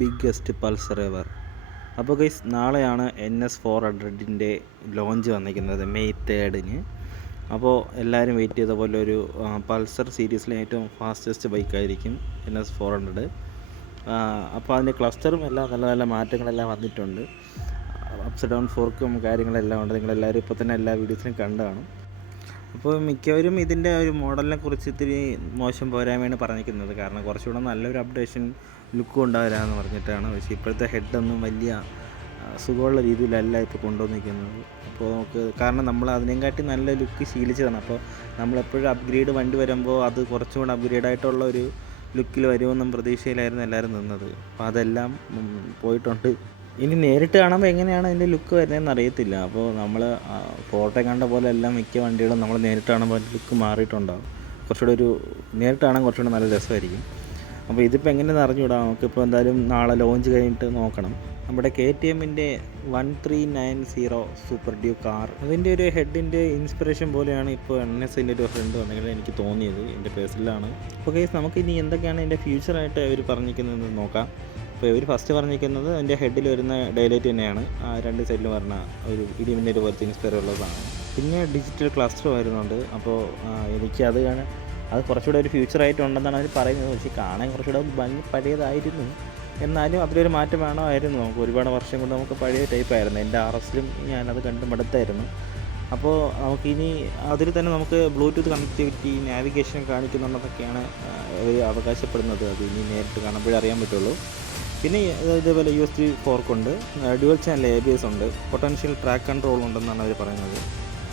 Biggest Pulsar ever. അപ്പോൾ guys, നാളെയാണ് NS400 launch വന്നിരിക്കുന്നത്, May 3. അപ്പോൾ എല്ലാവരും വെയിറ്റ് ചെയ്ത പോലെ ഒരു പൾസർ സീരീസിലെ ഏറ്റവും ഫാസ്റ്റസ്റ്റ് ബൈക്കായിരിക്കും NS400. അപ്പോൾ അതിൻ്റെ ക്ലസ്റ്ററും എല്ലാം നല്ല നല്ല മാറ്റങ്ങളെല്ലാം വന്നിട്ടുണ്ട്. അപ്സ് ഡൗൺ ഫോർക്കും കാര്യങ്ങളെല്ലാം ഉണ്ട്. നിങ്ങളെല്ലാവരും ഇപ്പോൾ തന്നെ എല്ലാ വീഡിയോസിനും കണ്ടു കാണും. അപ്പോൾ മിക്കവരും ഇതിൻ്റെ ഒരു മോഡലിനെ കുറിച്ച് ഇത്തിരി മോശം പോരായ്മയാണ് പറഞ്ഞിരിക്കുന്നത്. കാരണം കുറച്ചുകൂടെ നല്ലൊരു അപ്ഡേഷൻ ലുക്കും ഉണ്ടാവരാമെന്ന് പറഞ്ഞിട്ടാണ്. പക്ഷേ ഇപ്പോഴത്തെ ഹെഡൊന്നും വലിയ സുഖമുള്ള രീതിയിലല്ല ഇപ്പോൾ കൊണ്ടുവന്നിരിക്കുന്നത്. അപ്പോൾ നമുക്ക് കാരണം നമ്മൾ അതിനെക്കാട്ടി നല്ല ലുക്ക് ശീലിച്ചതാണ്. അപ്പോൾ നമ്മളെപ്പോഴും അപ്ഗ്രേഡ് വണ്ടി വരുമ്പോൾ അത് കുറച്ചും കൂടെ അപ്ഗ്രേഡായിട്ടുള്ള ഒരു ലുക്കിൽ വരുമെന്നും പ്രതീക്ഷയിലായിരുന്നു എല്ലാവരും നിന്നത്. അപ്പോൾ അതെല്ലാം പോയിട്ടുണ്ട്. ഇനി നേരിട്ട് കാണുമ്പോൾ എങ്ങനെയാണ് അതിൻ്റെ ലുക്ക് വരുന്നതെന്ന് അറിയത്തില്ല. അപ്പോൾ നമ്മൾ ഫോട്ടോ കണ്ട പോലെ എല്ലാം മിക്ക വണ്ടികളും നമ്മൾ നേരിട്ട് കാണുമ്പോൾ ലുക്ക് മാറിയിട്ടുണ്ടാകും. കുറച്ചുകൂടെ നേരിട്ട് കാണാൻ കുറച്ചുകൂടെ നല്ല രസമായിരിക്കും. അപ്പോൾ ഇതിപ്പോൾ എങ്ങനെയെന്ന് അറിഞ്ഞുകൂടാ. നമുക്കിപ്പോൾ എന്തായാലും നാളെ ലോഞ്ച് കഴിഞ്ഞിട്ട് നോക്കണം. നമ്മുടെ KTMൻ്റെ 1390 സൂപ്പർ ഡ്യൂക്ക് കാർ, അതിൻ്റെ ഒരു ഹെഡിൻ്റെ ഇൻസ്പിറേഷൻ പോലെയാണ് ഇപ്പോൾ NSൻ്റെ ഒരു ഫ്രണ്ട് വന്നെങ്കിൽ എനിക്ക് തോന്നിയത്. എൻ്റെ പേഴ്സണലാണ്. അപ്പോൾ കേസ് നമുക്ക് ഇനി എന്തൊക്കെയാണ് ഇതിൻ്റെ ഫ്യൂച്ചറായിട്ട് അവർ പറഞ്ഞിരിക്കുന്നതെന്ന് നോക്കാം. അപ്പോൾ ഇവർ ഫസ്റ്റ് പറഞ്ഞിരിക്കുന്നത് അതിൻ്റെ ഹെഡിൽ വരുന്ന ഡൈലൈറ്റ് തന്നെയാണ്. രണ്ട് സൈഡിലും വരുന്ന ഒരു ഇടിമിൻ്റെ ഒരു പോലത്തെ ഇൻസ്പയർ ഉള്ളതാണ്. പിന്നെ ഡിജിറ്റൽ ക്ലസ്റ്റർ വരുന്നുണ്ട്. അപ്പോൾ എനിക്ക് അത് കുറച്ചുകൂടെ ഒരു ഫ്യൂച്ചറായിട്ടുണ്ടെന്നാണ് അവർ പറയുന്നത്. പക്ഷേ കാണാൻ കുറച്ചുകൂടെ ഭംഗി പഴയതായിരുന്നു. എന്നാലും അതിലൊരു മാറ്റം വേണമായിരുന്നു. നമുക്ക് ഒരുപാട് വർഷം കൊണ്ട് നമുക്ക് പഴയ ടൈപ്പായിരുന്നു. എൻ്റെ RSലും ഞാനത് കണ്ട് മടുത്തായിരുന്നു. അപ്പോൾ നമുക്കിനി അതിൽ തന്നെ നമുക്ക് ബ്ലൂടൂത്ത് കണക്ടിവിറ്റി, നാവിഗേഷൻ കാണിക്കുന്നുണ്ടെന്നൊക്കെയാണ് അവർ അവകാശപ്പെടുന്നത്. അത് ഇനി നേരിട്ട് കാണുമ്പോഴേ അറിയാൻ പറ്റുള്ളൂ. പിന്നെ ഇതേപോലെ USB ഫോർക്കുണ്ട്, ഡ്യുവൽ ചാനൽ ABS ഉണ്ട്, പൊട്ടൻഷ്യൽ ട്രാക്ക് കൺട്രോൾ ഉണ്ടെന്നാണ് അവർ പറയുന്നത്.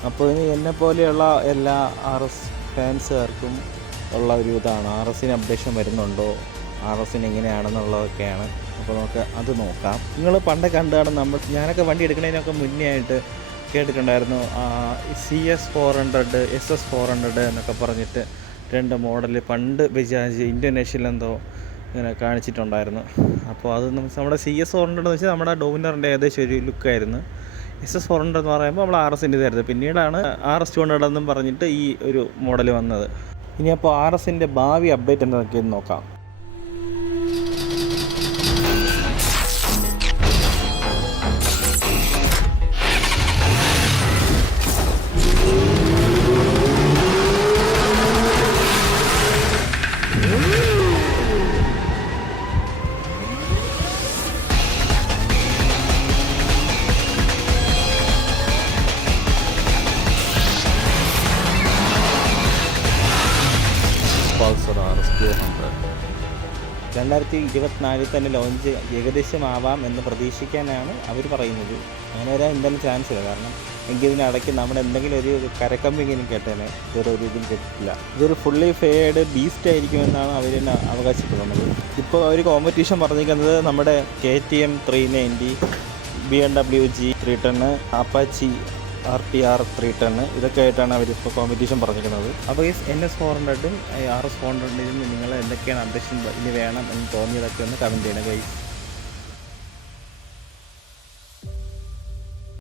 അപ്പോൾ ഇനി എന്നെപ്പോലെയുള്ള എല്ലാ RS ഫാൻസുകാർക്കും ഉള്ള ഒരു ഇതാണ്, RSന് അപ്ഡേഷൻ വരുന്നുണ്ടോ, RSന് എങ്ങനെയാണെന്നുള്ളതൊക്കെയാണ്. അപ്പോൾ നമുക്ക് അത് നോക്കാം. നിങ്ങൾ പണ്ട് കണ്ടാണ് ഞാനൊക്കെ വണ്ടി എടുക്കുന്നതിനൊക്കെ മുന്നേ ആയിട്ട് കേട്ടിട്ടുണ്ടായിരുന്നു CS400, SS400 എന്നൊക്കെ പറഞ്ഞിട്ട് 2 മോഡൽ പണ്ട് ബജാജ് ഇൻഡോനേഷ്യയിലെന്തോ ഇങ്ങനെ കാണിച്ചിട്ടുണ്ടായിരുന്നു. അപ്പോൾ അത് നമ്മുടെ CS400 എന്ന് വെച്ചാൽ നമ്മുടെ ഡോമിനറിൻ്റെ ഏകദേശം ഒരു ലുക്കായിരുന്നു. SS400 എന്ന് പറയുമ്പോൾ നമ്മൾ RSൻ്റെ ഇതായിരുന്നു. പിന്നീടാണ് RS200 എന്നും പറഞ്ഞിട്ട് ഈ ഒരു മോഡൽ വന്നത്. ഇനി അപ്പോൾ RSൻ്റെ ഭാവി അപ്ഡേറ്റ് എന്തൊക്കെയെന്ന് നോക്കാം. പൾസർ RS200 2024 തന്നെ ലോഞ്ച് ഏകദേശമാവാം എന്ന് പ്രതീക്ഷിക്കാനാണ് അവർ പറയുന്നത്. അങ്ങനെ വരാൻ എന്തായാലും ചാൻസ് ഇല്ല. കാരണം എങ്കിൽ ഇതിനിടയ്ക്ക് നമ്മുടെ എന്തെങ്കിലും ഒരു കരക്കമ്പിങ്ങനെ കേട്ടേനെ. ഇതൊരു ഇതും കേട്ടിട്ടില്ല. ഇതൊരു ഫുള്ളി ഫെയർഡ് ബീസ്റ്റ് ആയിരിക്കുമെന്നാണ് അവർ തന്നെ അവകാശപ്പെടുന്നത്. ഇപ്പോൾ അവർ കോമ്പറ്റീഷൻ പറഞ്ഞിരിക്കുന്നത് നമ്മുടെ KTM 390, BMW G310, Apache RTR 310 ഇതൊക്കെ ആയിട്ടാണ് അവരിപ്പോൾ കോമ്പറ്റീഷൻ പറഞ്ഞിരിക്കുന്നത്. അപ്പോൾ ഈ NS400ഉം RS400ലും നിങ്ങൾ എന്തൊക്കെയാണ് അപ്ഡേഷൻ ഇനി വേണം എന്ന് തോന്നിയതൊക്കെ ഒന്ന് കമൻറ്റ് ചെയ്യണം ഗൈസ്.